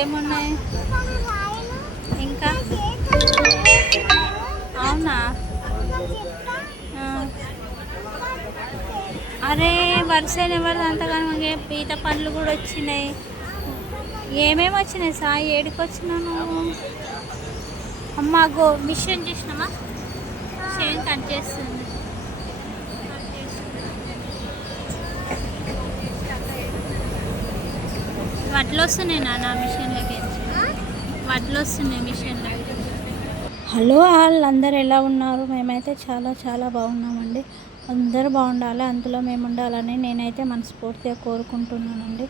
ఇంకేమున్నాయి? ఇంకా? అవునా? అరే వర్షాలు ఎవరిది అంతగానో ఇంకే పీత పండ్లు కూడా వచ్చినాయి. ఏమేమి వచ్చినాయి సాయి ఏడికి నువ్వు? అమ్మ గో మిషన్ చేసినామా మిషన్ కట్ చేస్తుంది కట్ చేస్తుంది. వడ్లు వస్తున్నాయి నాన్న మిషన్లోకి వడ్లు వస్తున్నాయి మిషన్లోకి. హలో వాళ్ళందరూ ఎలా ఉన్నారు? మేమైతే చాలా చాలా బాగున్నామండి. అందరూ బాగుండాలి అందులో మేము ఉండాలని నేనైతే మనస్ఫూర్తిగా కోరుకుంటున్నానండి.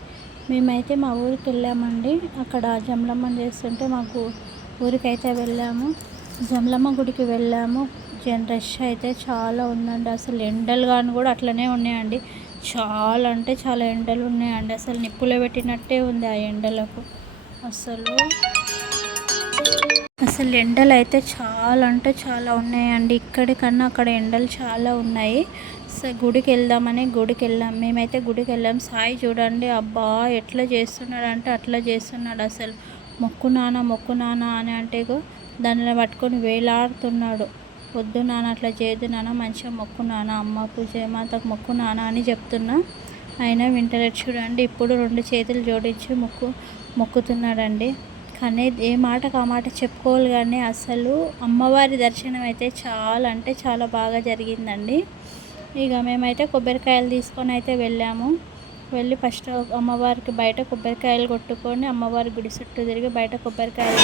మేమైతే మా ఊరికి వెళ్ళామండి. అక్కడ జమలమ్మ చేస్తుంటే మాకు ఊరికైతే వెళ్ళాము. జమలమ్మ గుడికి వెళ్ళాము. జన్ రష్ అయితే చాలా ఉందండి. అసలు ఎండలు కానీ కూడా అట్లనే ఉన్నాయండి. చాలా అంటే చాలా ఎండలు ఉన్నాయండి అసలు నిప్పులో పెట్టినట్టే ఉంది ఆ ఎండలకు. అసలు అసలు ఎండలు అయితే చాలా అంటే చాలా ఉన్నాయండి ఇక్కడి కన్నా అక్కడ ఎండలు చాలా ఉన్నాయి. సో గుడికి వెళ్దామని గుడికి వెళ్ళాం. మేమైతే గుడికి వెళ్ళాం. సాయి చూడండి అబ్బా ఎట్లా చేస్తున్నాడు అంటే అట్లా చేస్తున్నాడు అసలు. మొక్కు నాన్న మొక్కు నాన్న అని అంటే దానిలో దానిని పట్టుకొని వేలాడుతున్నాడు. వద్దు నాన్న అట్లా చేయొద్దు నాన్న మంచిగా మొక్కు నాన్న అమ్మకు జయమాతకు మొక్కు నాన్న అని చెప్తున్నా. అయినా వింటలేదు చూడండి ఇప్పుడు రెండు చేతులు జోడించి మొక్కు మొక్కుతున్నాడండి. కానీ ఏ మాటకు ఆ మాట చెప్పుకోవాలి కానీ అసలు అమ్మవారి దర్శనం అయితే చాలా అంటే చాలా బాగా జరిగిందండి. ఇక మేమైతే కొబ్బరికాయలు తీసుకొని అయితే వెళ్ళాము. వెళ్ళి ఫస్ట్ అమ్మవారికి బయట కొబ్బరికాయలు కొట్టుకొని అమ్మవారి గుడి చుట్టూ తిరిగి బయట కొబ్బరికాయలు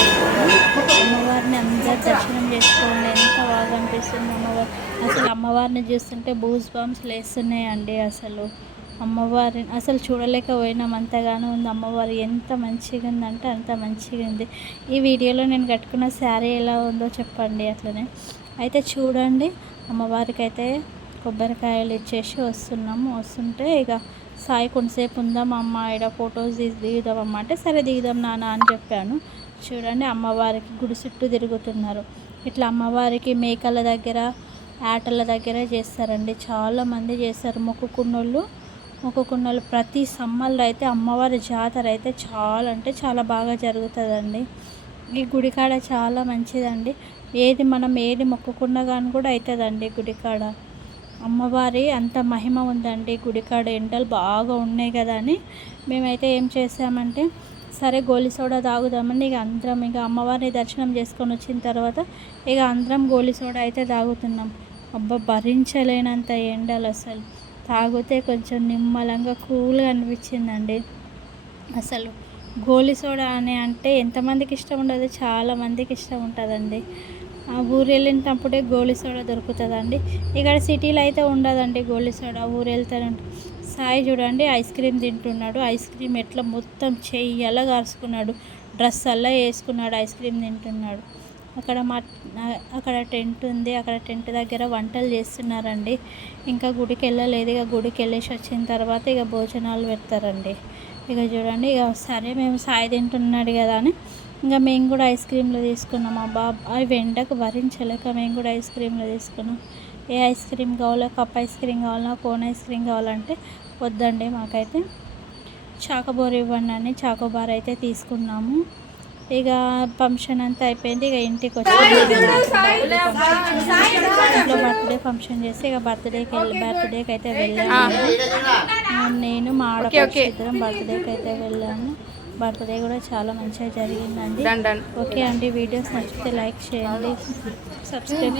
కొట్టుకొని అమ్మవారిని అందరు దర్శనం చేసుకోండి. ఎంత బాగా అనిపిస్తుంది అమ్మవారు. అసలు అమ్మవారిని చూస్తుంటే బూజ్ బాంబ్స్ లేస్తున్నాయండి అసలు. అమ్మవారిని అసలు చూడలేకపోయినాం. అంతగానో ఉంది అమ్మవారు. ఎంత మంచిగా ఉందంటే అంత మంచిగా ఉంది. ఈ వీడియోలో నేను కట్టుకున్న శారీ ఎలా ఉందో చెప్పండి అట్లనే. అయితే చూడండి. అమ్మవారికి అయితే కొబ్బరికాయలు ఇచ్చేసి వస్తున్నాము. వస్తుంటే ఇక సాయి కొంతసేపు ఉందాం అమ్మ ఇక్కడ ఫొటోస్ తీసి దిగుదాం అంటే సరే దిగుదాం నాన్న అని చెప్పాను. చూడండి అమ్మవారికి గుడి చుట్టూ తిరుగుతున్నారు. ఇట్లా అమ్మవారికి మేకల దగ్గర ఆటల దగ్గర చేస్తారండి. చాలామంది చేస్తారు. మొక్కుకున్నోళ్ళు మొక్కుకున్నోళ్ళు ప్రతి సమ్మర్లో అయితే అమ్మవారి జాతర అయితే చాలా అంటే చాలా బాగా జరుగుతుందండి. ఈ గుడికాడ చాలా మంచిదండి. ఏది మనం ఏది మొక్కుకున్నా కానీ కూడా అవుతుందండి గుడికాడ. అమ్మవారి అంత మహిమ ఉందండి. గుడికాడ ఎండలు బాగా ఉన్నాయి కదా అని మేమైతే ఏం చేసామంటే సరే గోలి సోడా తాగుదామని ఇక అందరం ఇక అమ్మవారిని దర్శనం చేసుకొని వచ్చిన తర్వాత ఇక అందరం గోలి సోడా అయితే తాగుతున్నాం. అబ్బా భరించలేనంత ఎండలు అసలు. తాగితే కొంచెం నిమ్మలంగా కూల్గా అనిపించిందండి. అసలు గోలి సోడా అని అంటే ఎంతమందికి ఇష్టం ఉండదు చాలామందికి ఇష్టం ఉంటుందండి. ఊరు వెళ్ళినప్పుడే గోళీ సోడా దొరుకుతుందండి. ఇక్కడ సిటీలో అయితే ఉండదండి గోళీ సోడా ఊరు వెళ్తారంటే సాయి చూడండి ఐస్ క్రీమ్ తింటున్నాడు. ఐస్ క్రీమ్ ఎట్లా మొత్తం చెయ్యి అలా కారుచుకున్నాడు డ్రెస్ అలా వేసుకున్నాడు ఐస్ క్రీమ్ తింటున్నాడు. అక్కడ మా అక్కడ టెంట్ ఉంది. అక్కడ టెంట్ దగ్గర వంటలు చేస్తున్నారండి. ఇంకా గుడికి వెళ్ళలేదు. ఇక గుడికి వెళ్ళేసి వచ్చిన తర్వాత ఇక భోజనాలు పెడతారండి. ఇక చూడండి ఇక సరే మేము సాయి తింటున్నాడు కదా అని ఇంకా మేము కూడా ఐస్ క్రీమ్లు తీసుకున్నాం మా బాబు అవి ఎండకు భరించలేక మేము కూడా ఐస్ క్రీమ్లు తీసుకున్నాం ఏ ఐస్ క్రీమ్ కావాలో కప్ ఐస్ క్రీమ్ కావాలా కోన్ ఐస్ క్రీమ్ కావాలంటే వద్దండి మాకైతే చాకోబార్ ఇవ్వండి అని చాకోబార్ అయితే తీసుకున్నాము ఇక ఫంక్షన్ అంతా అయిపోయింది ఇక ఇంటికి వచ్చి ఇంట్లో బర్త్డే ఫంక్షన్ చేసి ఇక బర్త్డేకి వెళ్ళి బర్త్డేకి అయితే వెళ్ళాము నేను మా ఆడపడుచు ఇద్దరం బర్త్డేకి అయితే వెళ్ళాము బర్త్డే కూడా చాలా మంచిగా జరిగిందండి. ఓకే అండి వీడియోస్ నచ్చితే లైక్ చేయండి సబ్స్క్రైబ్